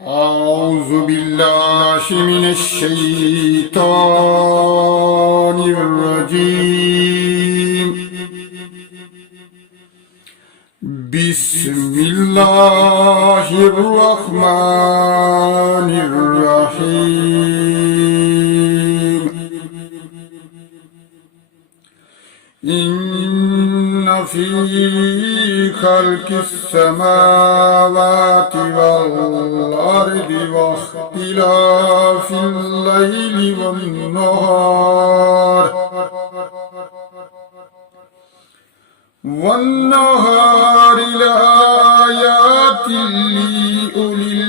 أعوذ بالله من الشيطان الرجيم. بسم الله الرحمن الرحيم. إن في خلق السماوات والأرض واختلاف الليل والنهار لآيات لأولي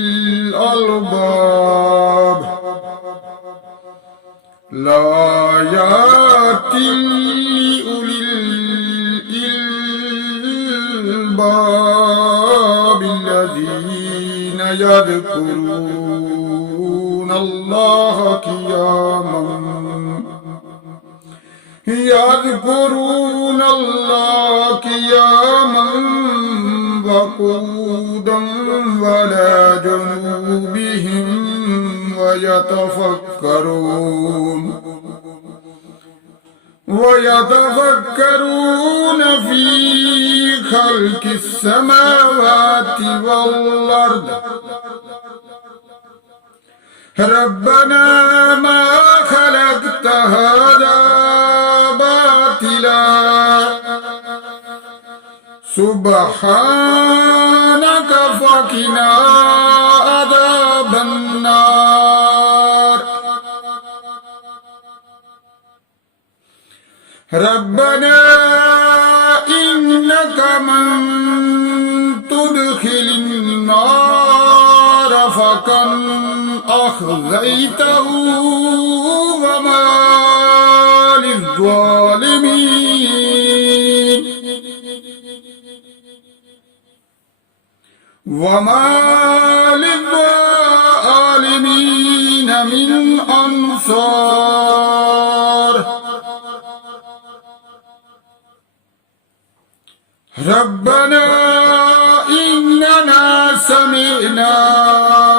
الألباب لآيات لأولي الألباب الذين يذكرون الله قياما وقعودا وعلى جنوبهم ويتفكرون في خلق السماوات والأرض ربنا ما خلقت هذا باطلا سبحانك فقنا عذاب النار. ربنا إنك من تدخل النار فقد أخزيته وما للظالمين من أنصار. ربنا إننا سمعنا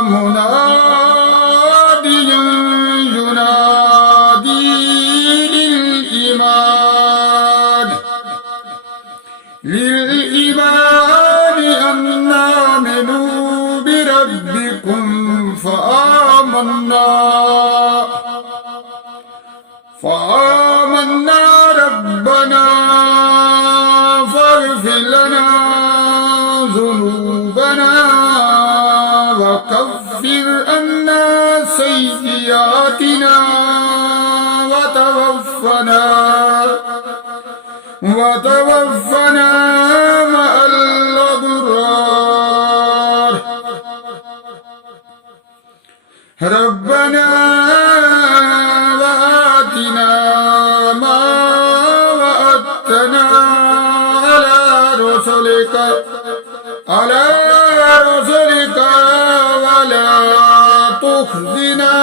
مناديا ينادي للإيمان أن آمنوا بربكم فآمنا ربنا فاغفر لنا ذنوبنا وكفر عنا سيئاتنا وتوفنا مع الأبرار. ربنا وآتنا ما وعدتنا على رسلك ولا تخزنا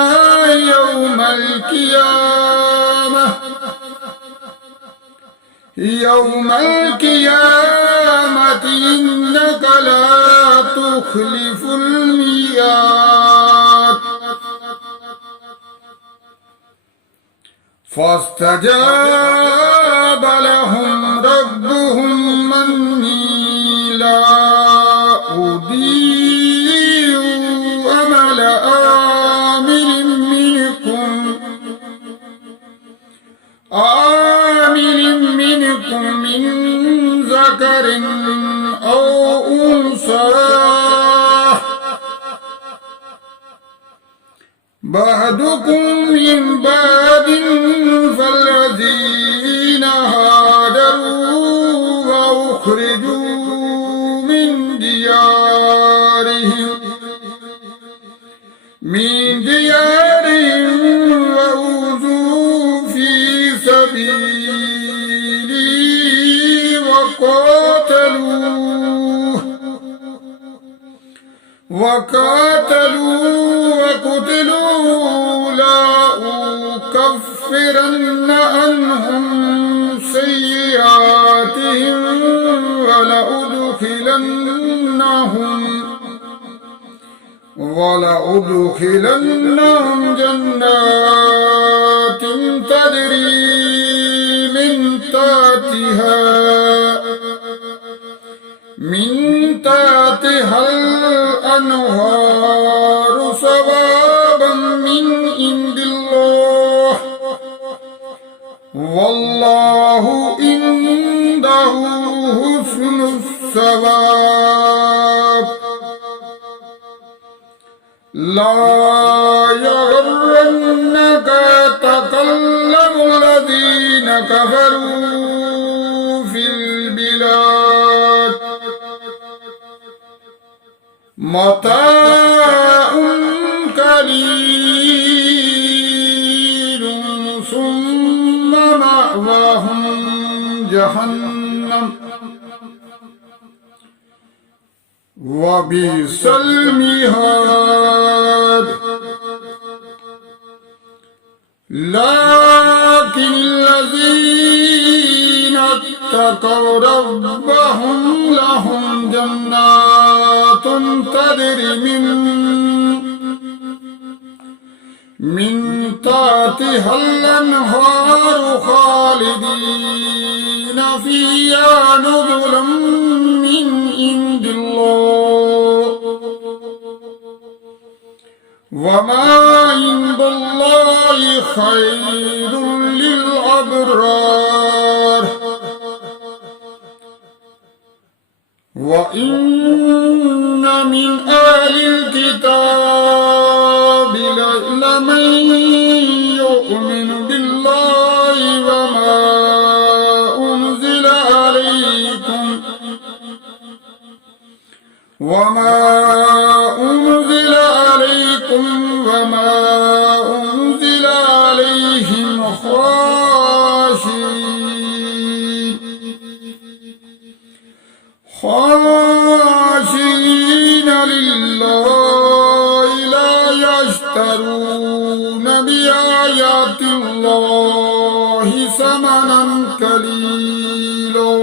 يوم القيامة إنك لا تخلف الميعاد. فاستجاب لهم ربهم أني لا أضيع عمل عامل منكم من ذكر أو أنثى بعضكم من بعض فالذين هاجروا وأخرجوا من ديارهم وأوذوا في سبيلي وقتلوا لأكفرن عنهم سيئاتهم ولأدخلنهم ولأدخلنهم جنات تجري من تحتها الأنهار ثوابا من عند الله والله عنده حسن الثواب. لا يغرنك تقلب الذين كفروا في البلاد متاع قليل ثم مأواهم جهنم وبئس المهاد. لكن الذين اتقوا ربهم لهم جنات تجري من تحتها الأنهار خالدين فيها نزلا من عند الله وما عند الله خير للأبرار. وإن من أهل الكتاب لمن يؤمن بالله وما أنزل عليكم وما أنزل عليهم خاشعين لله لا يشترون بآيات الله ثمنا قليلا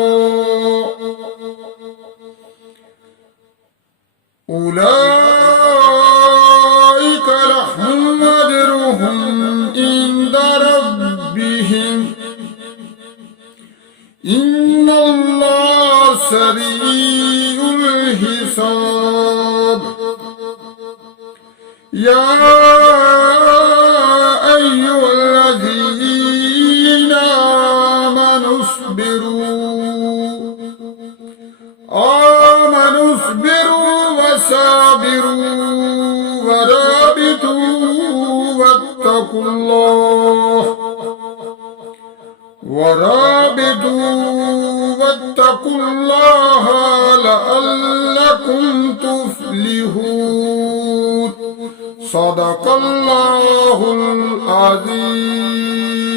أولئك لهم أجرهم عند ربهم إن الله سريع الحساب. يا أيها الذين آمنوا اصبروا وصابروا ورابطوا واتقوا الله لعلكم تفلحون. صدق الله العظيم.